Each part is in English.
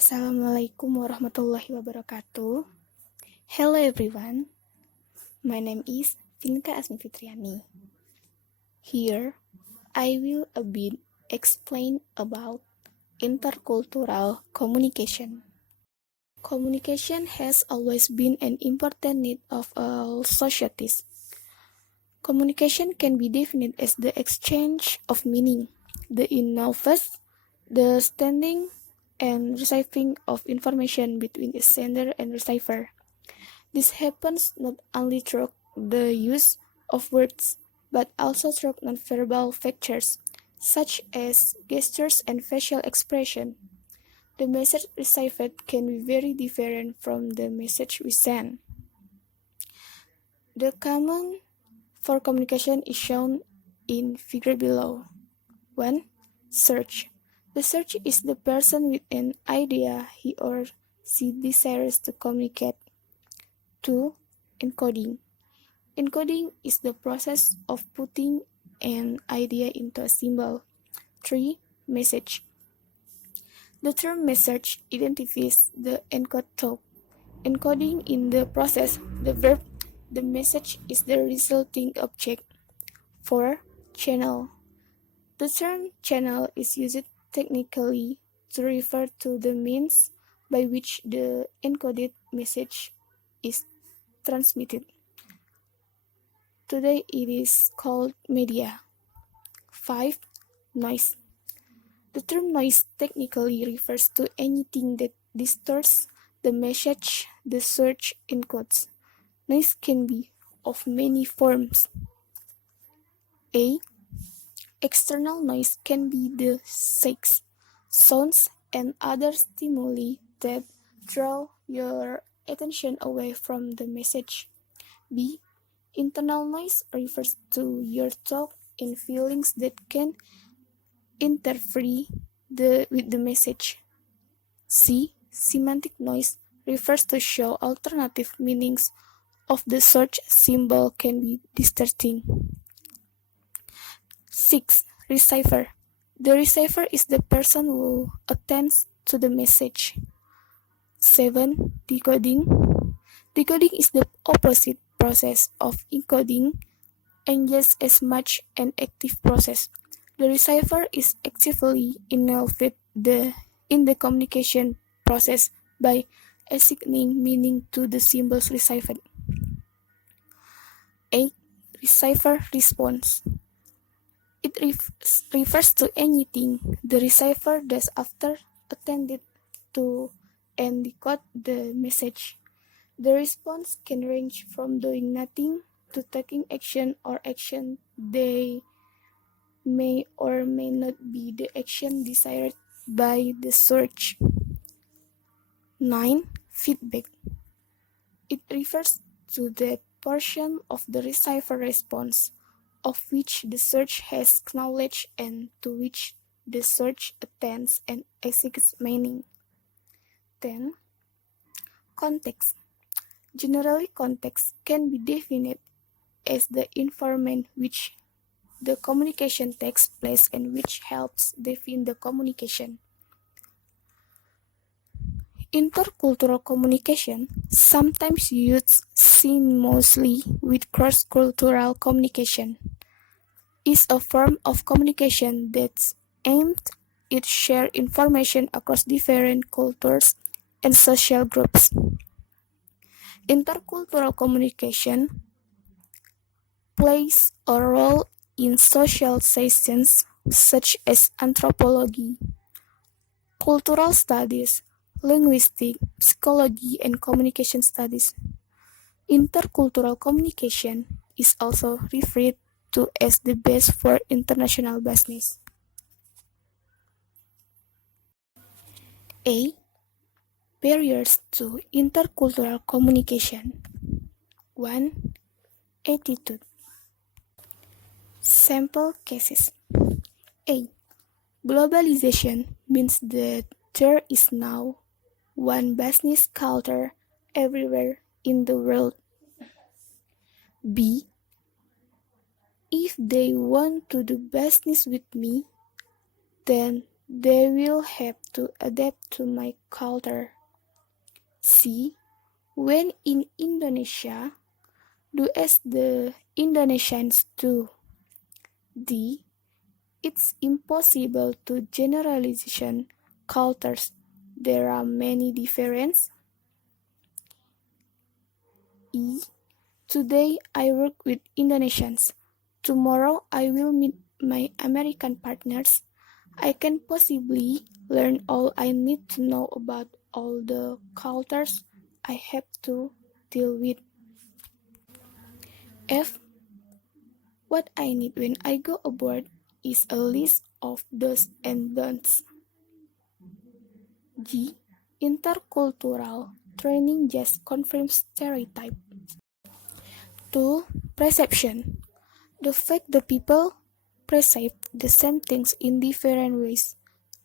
Assalamualaikum warahmatullahi wabarakatuh. Hello everyone, my name is Vinka Asmi Fitriani. Here, I will a bit explain about intercultural communication. Communication has always been an important need of all societies. Communication can be defined as the exchange of meaning, the innovations, the standing and receiving of information between a sender and receiver. This happens not only through the use of words, but also through nonverbal factors, such as gestures and facial expression. The message received can be very different from the message we send. The common for communication is shown in figure below. 1. Search. The searcher is the person with an idea he or she desires to communicate. 2. Encoding. Encoding is the process of putting an idea into a symbol. 3. Message. The term message identifies the encoded thought. Encoding in the process, the verb, the message is the resulting object. 4. Channel. The term channel is used technically to refer to the means by which the encoded message is transmitted. Today it is called media. 5. Noise. The term noise technically refers to anything that distorts the message the search encodes. Noise can be of many forms. A. External noise can be the shakes, sounds, and other stimuli that draw your attention away from the message. B. Internal noise refers to your thoughts and feelings that can interfere with the message. C. Semantic noise refers to show alternative meanings of the search symbol can be distorting. 6. Receiver. The receiver is the person who attends to the message. 7. Decoding. Decoding is the opposite process of encoding and just as much an active process. The receiver is actively involved in the communication process by assigning meaning to the symbols received. 8. Receiver response. It refers to anything the receiver does after attended to and decode the message. The response can range from doing nothing to taking action or action they may or may not be the action desired by the search. 9. Feedback. It refers to that portion of the receiver response of which the search has knowledge and to which the search attends and assigns meaning. 10. Context. Generally, context can be defined as the environment which the communication takes place and which helps define the communication. Intercultural communication, sometimes used synonymously with cross-cultural communication, is a form of communication that's aimed at share information across different cultures and social groups. Intercultural communication plays a role in social sciences such as anthropology, cultural studies, linguistics, psychology, and communication studies. Intercultural communication is also referred to as the base for international business. A. Barriers to intercultural communication. 1. Attitude. Sample cases. A. Globalization means that there is now one business culture everywhere in the world. B. If they want to do business with me, then they will have to adapt to my culture. C. When in Indonesia, do as the Indonesians do. D. It's impossible to generalization cultures. There are many differences. E. Today I work with Indonesians. Tomorrow I will meet my American partners. I can possibly learn all I need to know about all the cultures I have to deal with. F. What I need when I go abroad is a list of do's and don'ts. G. Intercultural training just confirms stereotype. 2. Perception. The fact that people perceive the same things in different ways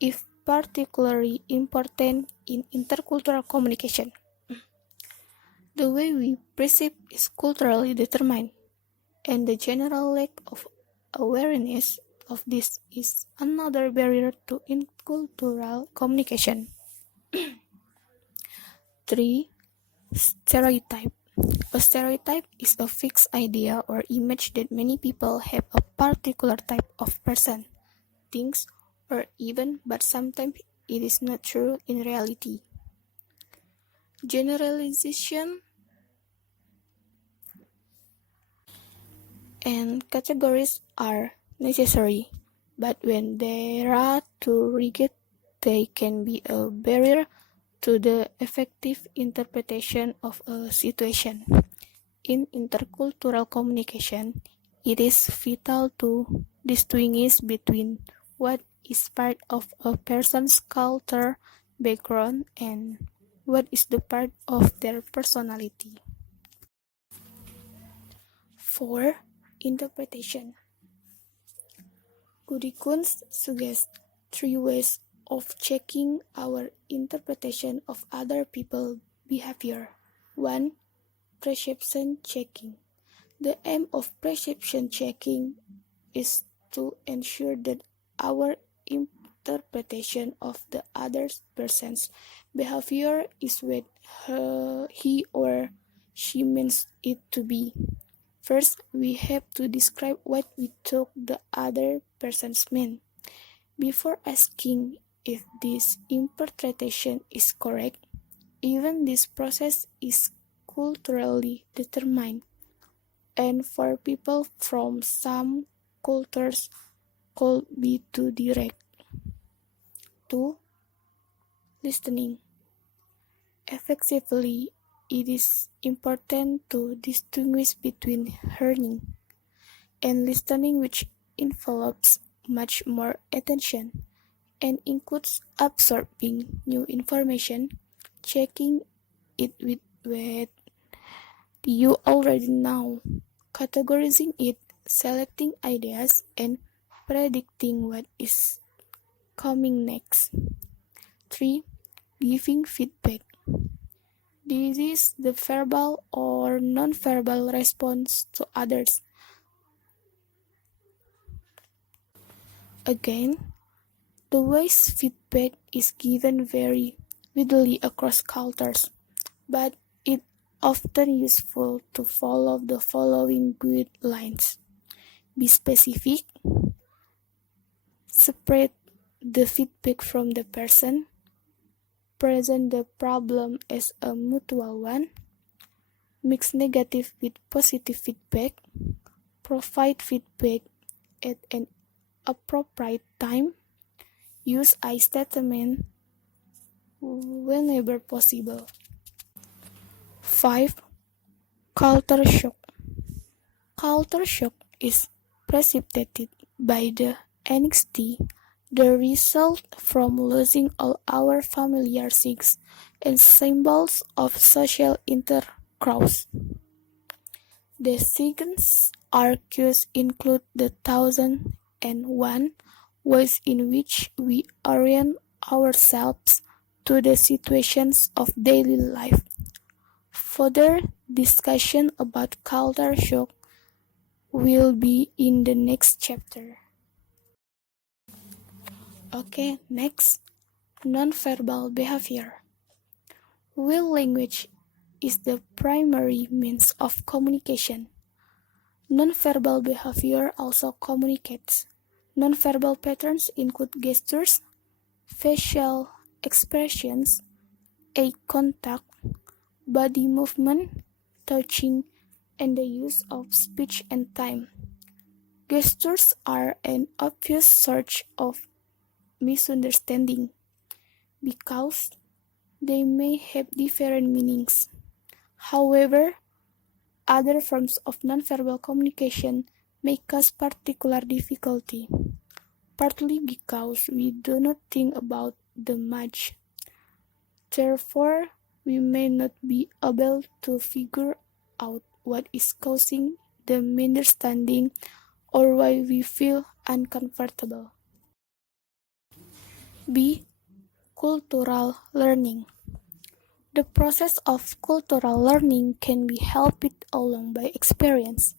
is particularly important in intercultural communication. The way we perceive is culturally determined, and the general lack of awareness of this is another barrier to intercultural communication. 3. Stereotype. A stereotype is a fixed idea or image that many people have a particular type of person, things, or even, but sometimes it is not true in reality. Generalization and categories are necessary, but when they are too rigid, they can be a barrier to the effective interpretation of a situation. In intercultural communication, it is vital to distinguish between what is part of a person's culture background and what is the part of their personality. 4. Interpretation. Goody-Kunz suggests 3 ways of checking our interpretation of other people's behavior. 1. Perception checking. The aim of perception checking is to ensure that our interpretation of the other person's behavior is what he or she means it to be. First, we have to describe what we took the other person's mean. Before asking if this interpretation is correct, even this process is culturally determined, and for people from some cultures could be too direct. 2. Listening. Effectively, it is important to distinguish between hearing and listening, which envelops much more attention and includes absorbing new information, checking it with what you already know, categorizing it, selecting ideas, and predicting what is coming next. 3. Giving feedback. This is the verbal or non-verbal response to others. Again, the ways feedback is given vary widely across cultures, but it often useful to follow the following guidelines. Be specific. Separate the feedback from the person. Present the problem as a mutual one. Mix negative with positive feedback. Provide feedback at an appropriate time. Use I statement whenever possible. 5. Culture shock. Culture shock is precipitated by the anxiety, the result from losing all our familiar things and symbols of social intercourse. The second argues include the 1001 ways in which we orient ourselves to the situations of daily life. Further discussion about culture shock will be in the next chapter. Okay, next, nonverbal behavior. While language is the primary means of communication, nonverbal behavior also communicates. Nonverbal patterns include gestures, facial expressions, eye contact, body movement, touching, and the use of speech and time. Gestures are an obvious source of misunderstanding because they may have different meanings. However, other forms of nonverbal communication may cause particular difficulty, partly because we do not think about them much. Therefore, we may not be able to figure out what is causing the misunderstanding or why we feel uncomfortable. B. Cultural learning. The process of cultural learning can be helped along by experience,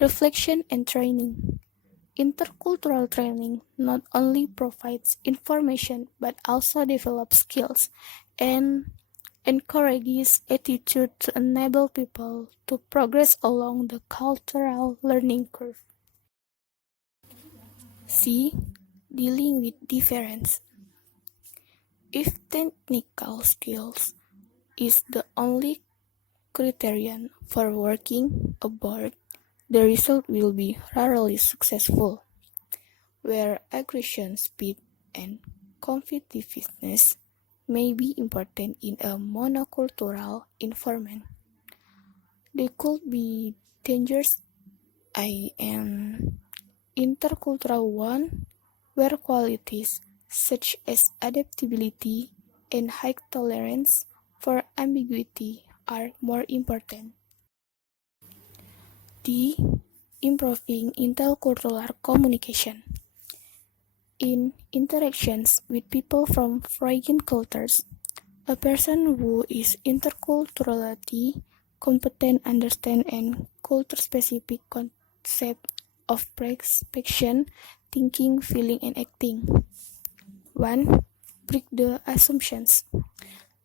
reflection, and training. Intercultural training not only provides information but also develops skills and encourages attitude to enable people to progress along the cultural learning curve. C. Dealing with difference. If technical skills is the only criterion for working aboard, the result will be rarely successful. Where aggression, speed, and competitiveness may be important in a monocultural environment, they could be dangerous in an intercultural one where qualities such as adaptability and high tolerance for ambiguity are more important. D. Improving intercultural communication. In interactions with people from foreign cultures, a person who is interculturally competent understands and culture-specific concepts of perception, thinking, feeling, and acting. 1. Break the assumptions.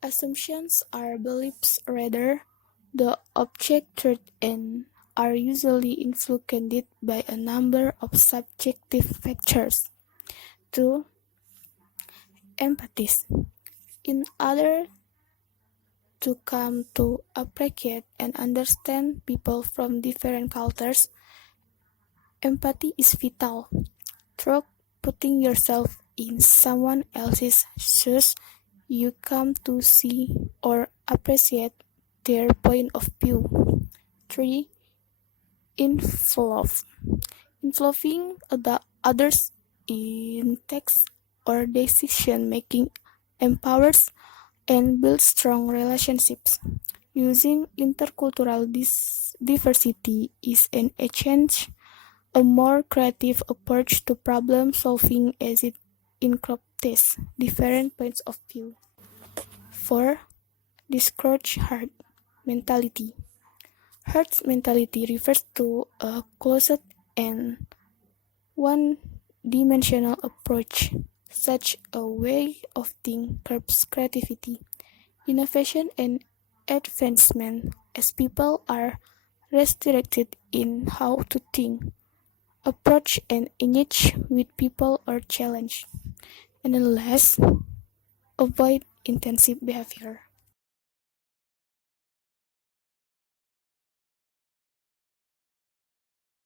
Assumptions are beliefs rather the object truth and are usually influenced by a number of subjective factors. 2. Empathies. In order to come to appreciate and understand people from different cultures, empathy is vital. Through putting yourself in someone else's shoes, you come to see or appreciate their point of view. 3. Influence. Involving the others in text or decision making empowers and builds strong relationships. Using intercultural diversity is an exchange, a more creative approach to problem solving as it incorporates different points of view. 4. Discourage herd mentality. Herd mentality refers to a closed and one-dimensional approach. Such a way of thinking curbs creativity, innovation, and advancement as people are restricted in how to think, approach, and engage with people or challenge. And then last, avoid intensive behavior.